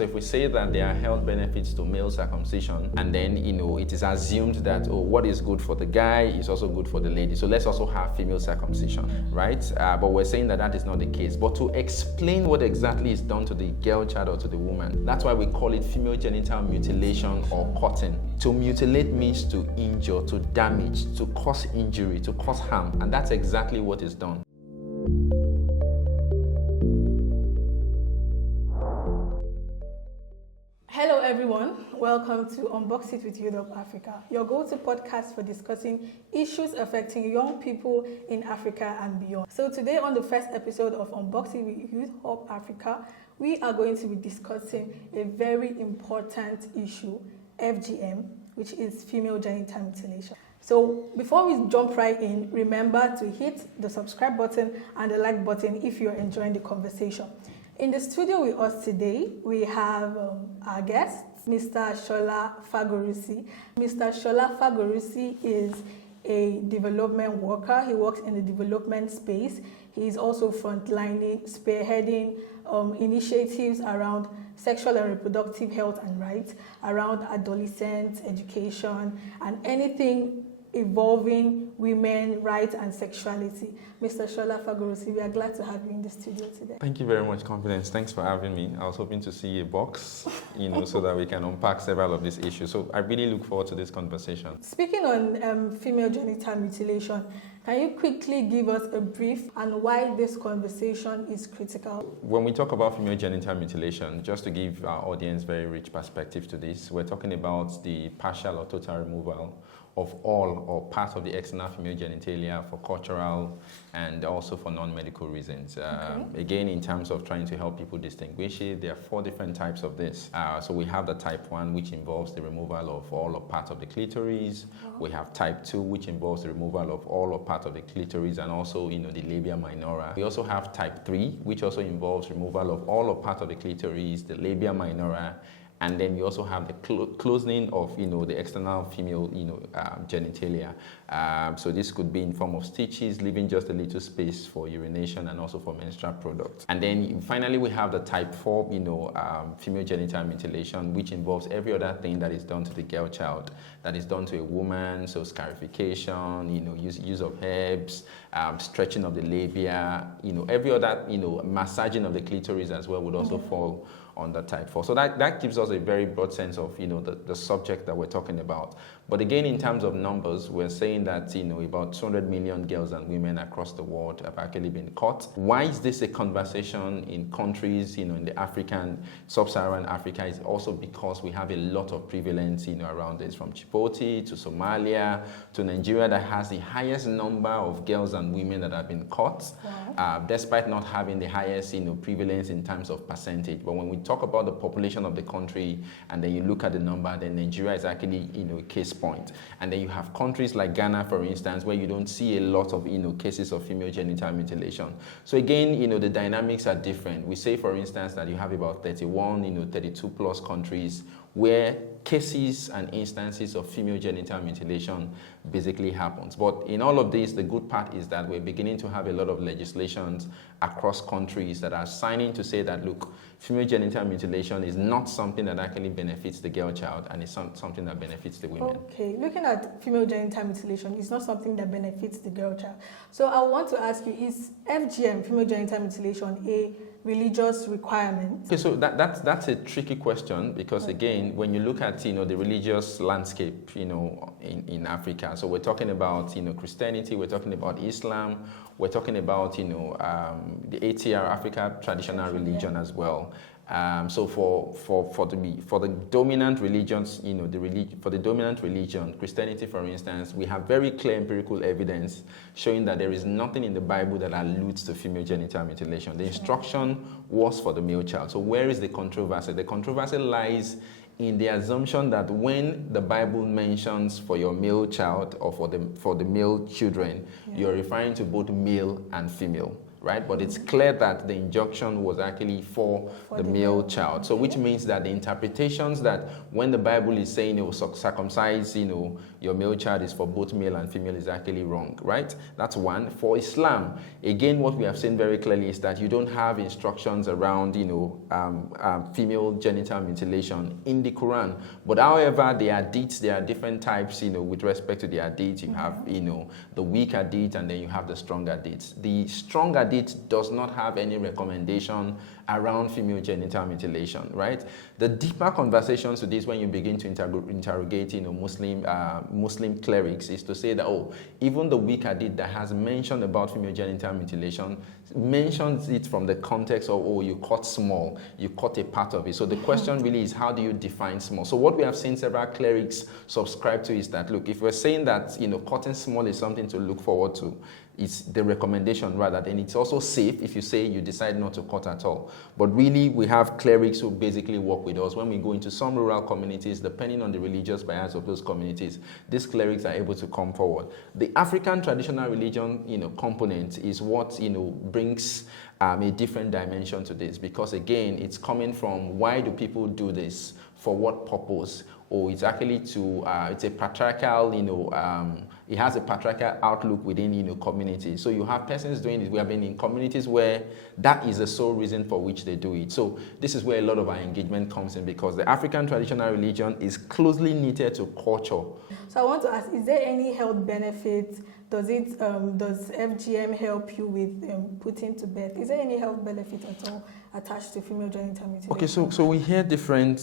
So if we say that there are health benefits to male circumcision, and then, it is assumed that, what is good for the guy is also good for the lady. So let's also have female circumcision, right? But we're saying that is not the case. But to explain what exactly is done to the girl child or to the woman, that's why we call it female genital mutilation or cutting. To mutilate means to injure, to damage, to cause injury, to cause harm. And that's exactly what is done. Hello everyone, welcome to Unbox It with YouthhubAfrica, your go-to podcast for discussing issues affecting young people in Africa and beyond. So today on the first episode of Unbox It with YouthhubAfrica, we are going to be discussing a very important issue, FGM, which is female genital mutilation. So before we jump right in, remember to hit the subscribe button and the like button if you're enjoying the conversation. In the studio with us today, we have our guest, Mr. Sola Fagorusi. Mr. Sola Fagorusi is a development worker. He works in the development space. He is also frontlining, spearheading initiatives around sexual and reproductive health and rights, around adolescent education, and anything involving women, rights, and sexuality. Mr. Sola Fagorusi, we are glad to have you in the studio today. Thank you very much, Confidence. Thanks for having me. I was hoping to see a box, so that we can unpack several of these issues. So I really look forward to this conversation. Speaking on female genital mutilation, can you quickly give us a brief on why this conversation is critical? When we talk about female genital mutilation, just to give our audience very rich perspective to this, we're talking about the partial or total removal of all or part of the external female genitalia for cultural and also for non-medical reasons. Again, in terms of trying to help people distinguish it, there are 4 different types of this. So we have the type 1, which involves the removal of all or part of the clitoris. We have type 2, which involves the removal of all or part of the clitoris and also, the labia minora. We also have type 3, which also involves removal of all or part of the clitoris, the labia minora, and then you also have the closing of, the external female, genitalia. So this could be in form of stitches, leaving just a little space for urination and also for menstrual products. And then finally, we have the type 4, female genital mutilation, which involves every other thing that is done to the girl child, that is done to a woman. So scarification, use of herbs, stretching of the labia, every other, massaging of the clitoris as well would also fall on the type 4. So that gives us a very broad sense of, the subject that we're talking about. But again, in terms of numbers, we're saying that, about 200 million girls and women across the world have actually been caught. Why is this a conversation in countries, in the African, sub-Saharan Africa? Is also because we have a lot of prevalence, around this, from Djibouti to Somalia to Nigeria, that has the highest number of girls and women that have been caught, despite not having the highest, prevalence in terms of percentage. But when we talk about the population of the country and then you look at the number, then Nigeria is actually, a case point. And then you have countries like Ghana, for instance, where you don't see a lot of, cases of female genital mutilation. So again, the dynamics are different. We say, for instance, that you have about 31, 32 plus countries where cases and instances of female genital mutilation basically happens. But in all of this, the good part is that we're beginning to have a lot of legislations across countries that are signing to say that, look, female genital mutilation is not something that actually benefits the girl child, and it's something that benefits the women. Okay, looking at female genital mutilation, it's not something that benefits the girl child. So I want to ask you, is FGM, female genital mutilation, a religious requirement? Okay, so that's a tricky question because, again, when you look at, the religious landscape, in Africa, so we're talking about, Christianity, we're talking about Islam, we're talking about, the ATR, Africa traditional religion as well. So for the dominant religions, for the dominant religion, Christianity, for instance, we have very clear empirical evidence showing that there is nothing in the Bible that alludes to female genital mutilation. The instruction was for the male child. So where is the controversy? The controversy lies in the assumption that when the Bible mentions for your male child or for the male children, you're referring to both male and female. right? But it's clear that the injunction was actually for the male child. So which means that the interpretations that when the Bible is saying circumcise, your male child is for both male and female is actually wrong, right? That's one. For Islam, again, what we have seen very clearly is that you don't have instructions around, female genital mutilation in the Quran. But however, the hadiths, there are different types, with respect to the hadith. You have, the weak hadith, and then you have the strong hadith. The strong hadith does not have any recommendation around female genital mutilation, right? The deeper conversations to this, when you begin to interrogate, Muslim clerics, is to say that, even the weak hadith that has mentioned about female genital mutilation mentions it from the context of, you cut small, you cut a part of it. So the question really is, how do you define small? So what we have seen several clerics subscribe to is that, look, if we're saying that, cutting small is something to look forward to, it's the recommendation rather, then it's also safe if you say you decide not to cut at all. But really, we have clerics who basically work with us. When we go into some rural communities, depending on the religious bias of those communities, these clerics are able to come forward. The African traditional religion, component is what, brings a different dimension to this, because again, it's coming from, why do people do this? For what purpose? Or it's actually it's a patriarchal, it has a patriarchal outlook within, communities. So you have persons doing it. We have been in communities where that is the sole reason for which they do it. So this is where a lot of our engagement comes in, because the African traditional religion is closely knitted to culture. So I want to ask, is there any health benefit? Does FGM help you with putting to bed? Is there any health benefit at all attached to female genital mutilation? Okay, so we hear different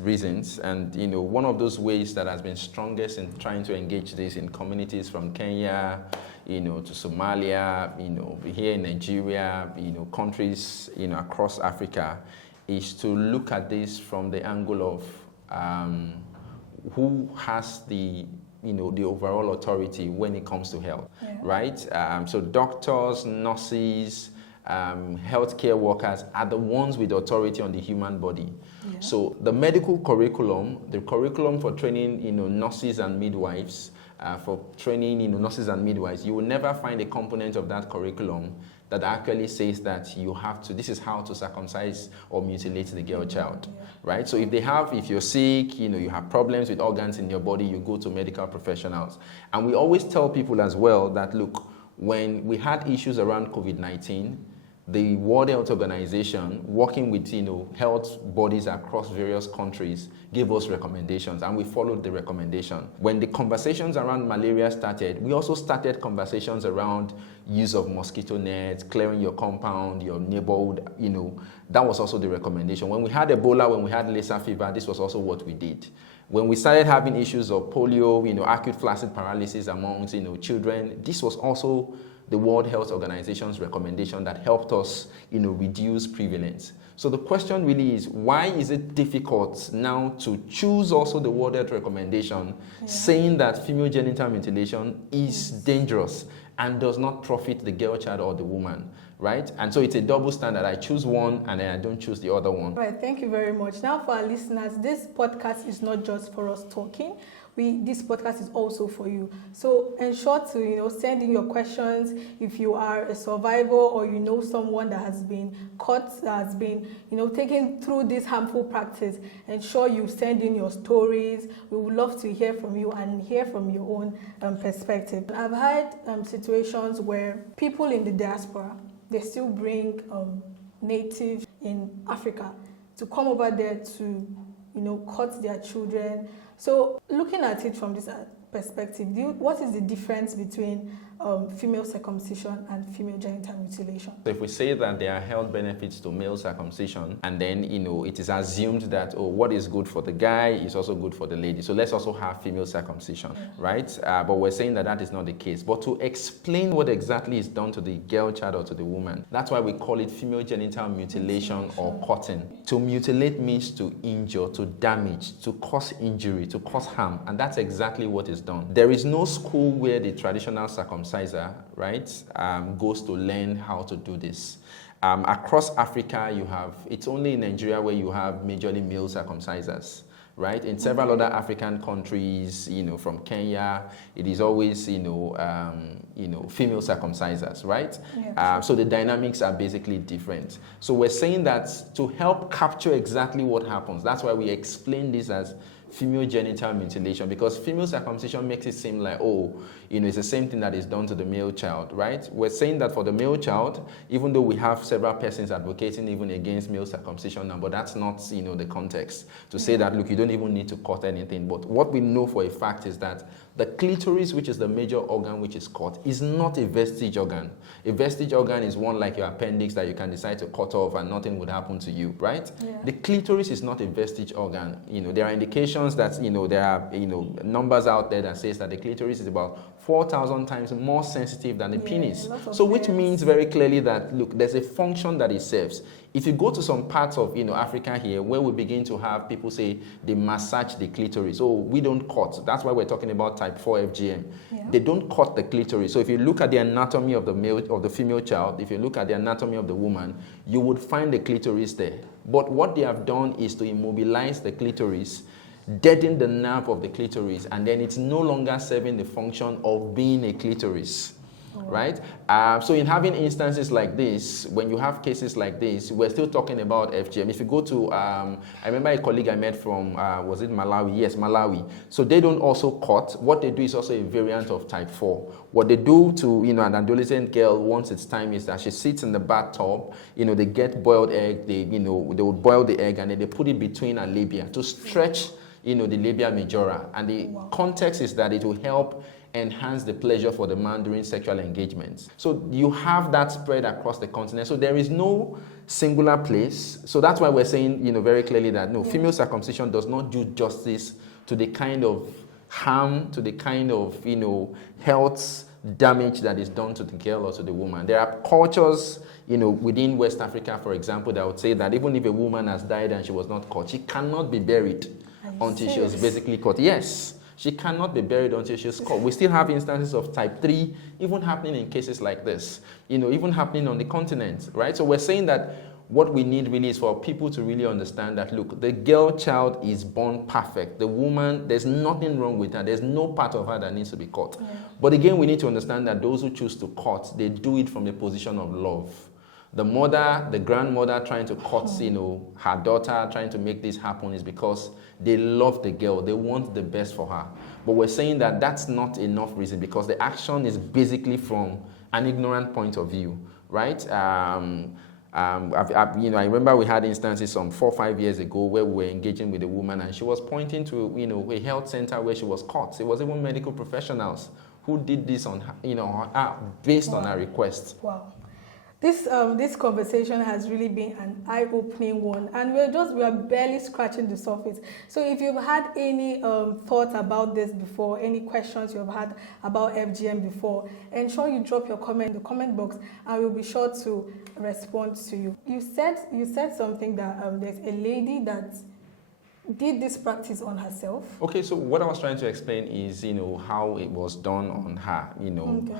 reasons, and one of those ways that has been strongest in trying to engage this in communities from Kenya, to Somalia, here in Nigeria, countries, across Africa, is to look at this from the angle of who has the overall authority when it comes to health, right? So doctors, nurses, healthcare workers are the ones with authority on the human body. Yeah. So the medical curriculum, the curriculum for training, nurses and midwives, you will never find a component of that curriculum that actually says that this is how to circumcise or mutilate the girl child, right? So if you're sick, you have problems with organs in your body, you go to medical professionals. And we always tell people as well that, look, when we had issues around COVID-19, the World Health Organization, working with health bodies across various countries, gave us recommendations, and we followed the recommendation. When the conversations around malaria started, we also started conversations around use of mosquito nets, clearing your compound, your neighborhood. That was also the recommendation. When we had Ebola, when we had Lassa fever, this was also what we did. When we started having issues of polio, acute flaccid paralysis amongst children, this was also the World Health Organization's recommendation that helped us, reduce prevalence. So the question really is, why is it difficult now to choose also the World Health recommendation saying that female genital mutilation is dangerous and does not profit the girl child or the woman, right? And so it's a double standard. I choose one and then I don't choose the other one. Right, thank you very much. Now for our listeners, this podcast is not just for us talking. This podcast is also for you. So ensure to send in your questions. If you are a survivor or someone that has been caught, that has been taken through this harmful practice, ensure you send in your stories. We would love to hear from you and hear from your own perspective. I've had situations where people in the diaspora, they still bring natives in Africa to come over there to cut their children. So looking at it from this perspective, what is the difference between female circumcision and female genital mutilation? So if we say that there are health benefits to male circumcision, and then it is assumed that what is good for the guy is also good for the lady, so let's also have female circumcision, right? But we're saying that is not the case. But to explain what exactly is done to the girl child or to the woman, that's why we call it female genital mutilation or cutting. To mutilate means to injure, to damage, to cause injury, to cause harm, and that's exactly what is done. There is no school where the traditional circumciser, right, goes to learn how to do this. Across Africa, it's only in Nigeria where you have majorly male circumcisers, right? In several other African countries, from Kenya, it is always, female circumcisers, right? Yeah. So the dynamics are basically different. So we're saying that to help capture exactly what happens, that's why we explain this as female genital mutilation, because female circumcision makes it seem like, it's the same thing that is done to the male child, right? We're saying that for the male child, even though we have several persons advocating even against male circumcision now, but that's not, the context to say that, look, you don't even need to cut anything. But what we know for a fact is that the clitoris, which is the major organ which is cut, is not a vestige organ. A vestige organ is one like your appendix that you can decide to cut off and nothing would happen to you, right? Yeah. The clitoris is not a vestige organ. There are indications that, there are, numbers out there that says that the clitoris is about 4,000 times more sensitive than the penis. So which means very clearly that, look, there's a function that it serves. If you go to some parts of, Africa here, where we begin to have people say they massage the clitoris. Oh, we don't cut. That's why we're talking about type 4 FGM. Yeah. They don't cut the clitoris. So if you look at the anatomy of the female child, if you look at the anatomy of the woman, you would find the clitoris there. But what they have done is to immobilize the clitoris, deaden the nerve of the clitoris, and then it's no longer serving the function of being a clitoris. Right? So in having instances like this, when you have cases like this, we're still talking about FGM. If you go to, I remember a colleague I met from, was it Malawi? Yes, Malawi. So they don't also cut. What they do is also a variant of type 4. What they do to, an adolescent girl once it's time is that she sits in the bathtub, they get boiled egg, they would boil the egg and then they put it between her labia to stretch, the labia majora. And the context is that it will help enhance the pleasure for the man during sexual engagements. So you have that spread across the continent. So there is no singular place. So that's why we're saying, very clearly that no, female circumcision does not do justice to the kind of harm, to the kind of, health damage that is done to the girl or to the woman. There are cultures, within West Africa, for example, that would say that even if a woman has died and she was not cut, she cannot be buried until she was basically cut. Yes. She cannot be buried until she's cut. We still have instances of type 3 even happening in cases like this, even happening on the continent, right? So we're saying that what we need really is for people to really understand that, look, the girl child is born perfect. The woman, there's nothing wrong with her. There's no part of her that needs to be cut. Yeah. But again, we need to understand that those who choose to cut, they do it from a position of love. The mother, the grandmother trying to cut, her daughter, trying to make this happen is because they love the girl. They want the best for her. But we're saying that that's not enough reason because the action is basically from an ignorant point of view, right? I remember we had instances some 4 or 5 years ago where we were engaging with a woman and she was pointing to, a health center where she was cut. It was even medical professionals who did this on, based on her request. Wow. This conversation has really been an eye-opening one, and we are barely scratching the surface. So if you've had any thoughts about this before, any questions you've had about FGM before, ensure you drop your comment in the comment box and we'll be sure to respond to you. You said something that there's a lady that did this practice on herself. Okay, so what I was trying to explain is, how it was done on her,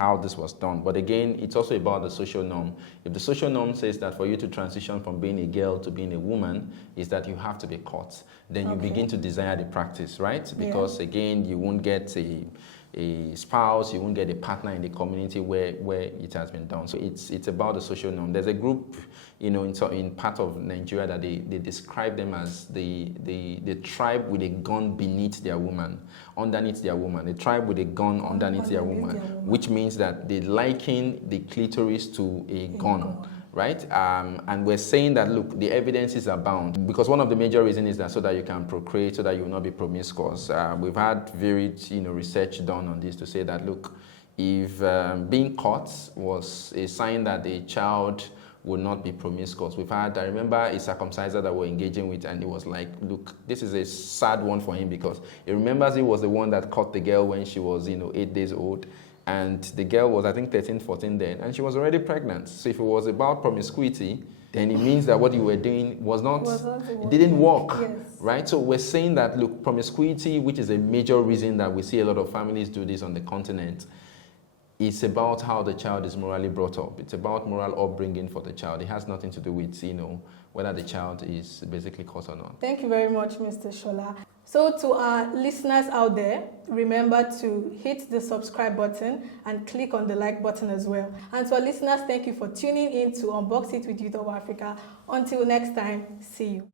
how this was done. But again, it's also about the social norm. If the social norm says that for you to transition from being a girl to being a woman is that you have to be cut, then you begin to desire the practice, right? Because again, you won't get a spouse, you won't get a partner in the community where it has been done. So it's about the social norm. There's a group, in part of Nigeria that they describe them as the tribe with a gun beneath their woman, underneath their woman. The tribe with a gun underneath their woman, which means that they liken the clitoris to a gun. Right? And we're saying that, look, the evidences abound because one of the major reasons is that so that you can procreate, so that you will not be promiscuous. We've had varied, research done on this to say that, look, if being cut was a sign that the child would not be promiscuous. I remember a circumciser that we're engaging with and he was like, look, this is a sad one for him because he remembers he was the one that cut the girl when she was, 8 days old. And the girl was, I think, 13, 14 then, and she was already pregnant. So if it was about promiscuity, then it means that what you were doing it didn't work, right? So we're saying that, look, promiscuity, which is a major reason that we see a lot of families do this on the continent, it's about how the child is morally brought up. It's about moral upbringing for the child. It has nothing to do with, whether the child is basically caught or not. Thank you very much, Mr. Shola. So to our listeners out there, remember to hit the subscribe button and click on the like button as well. And to our listeners, thank you for tuning in to Unbox It with Youth of Africa. Until next time, see you.